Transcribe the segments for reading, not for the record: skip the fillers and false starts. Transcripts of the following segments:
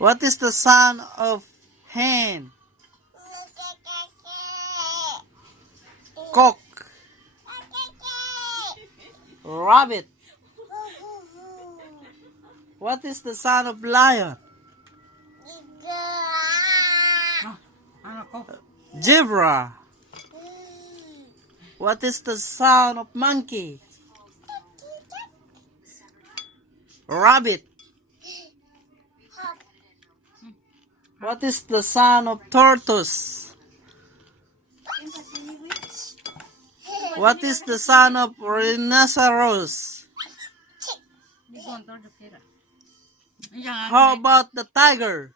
What is the sound of hen? Cock. Rabbit. What is the sound of lion? Zebra. What is the sound of monkey? Rabbit. What is the sound of tortoise? What is the sound of rhinoceros? How about the tiger?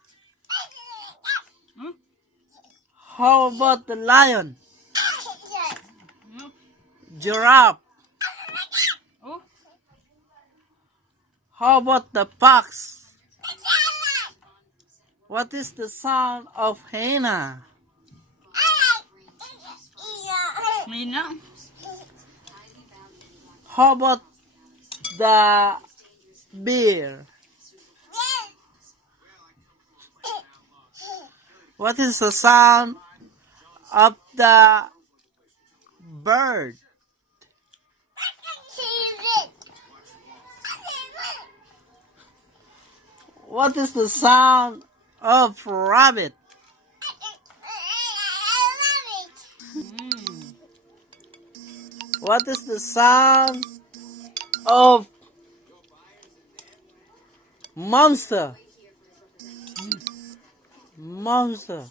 How about the lion? Giraffe. How about the fox? What is the sound of hyena? How about the bear? What is the sound of the bird? What is the sound of rabbit? What is the sound of monster? Monster.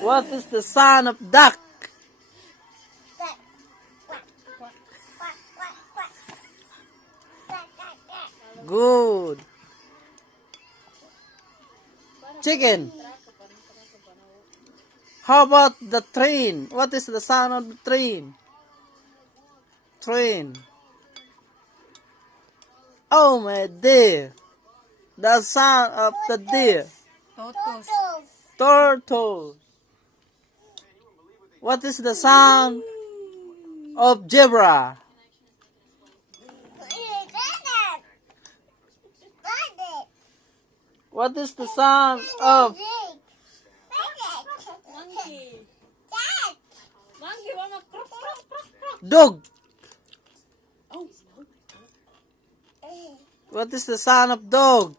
What is the sound of duck? Good. Chicken. How about the train? What is the sound of the train? Train. Oh my dear. The sound of the deer. Turtles. What is the sound of zebra? What is the sound of dog? What is the sound of dog?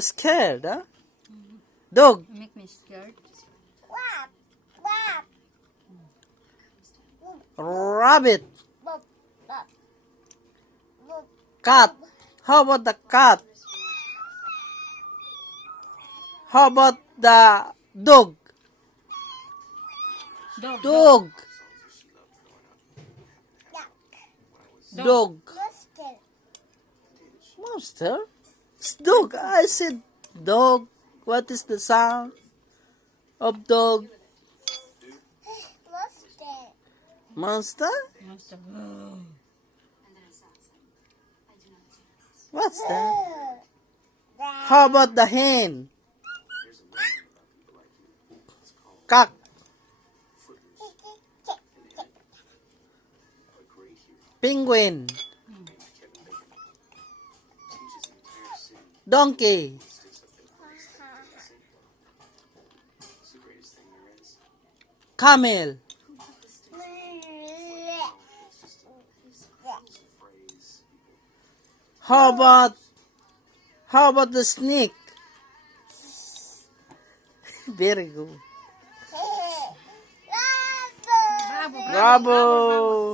Scared, huh? Dog. Make me scared. Rabbit. Cat. How about the cat? How about the dog? Dog. Dog. Monster? It's dog. I said dog. What is the sound of dog? Monster? Monster. What's that? How about the hen? Cock. Penguin. Donkey. Camel. How about the snake? Very good. Bravo.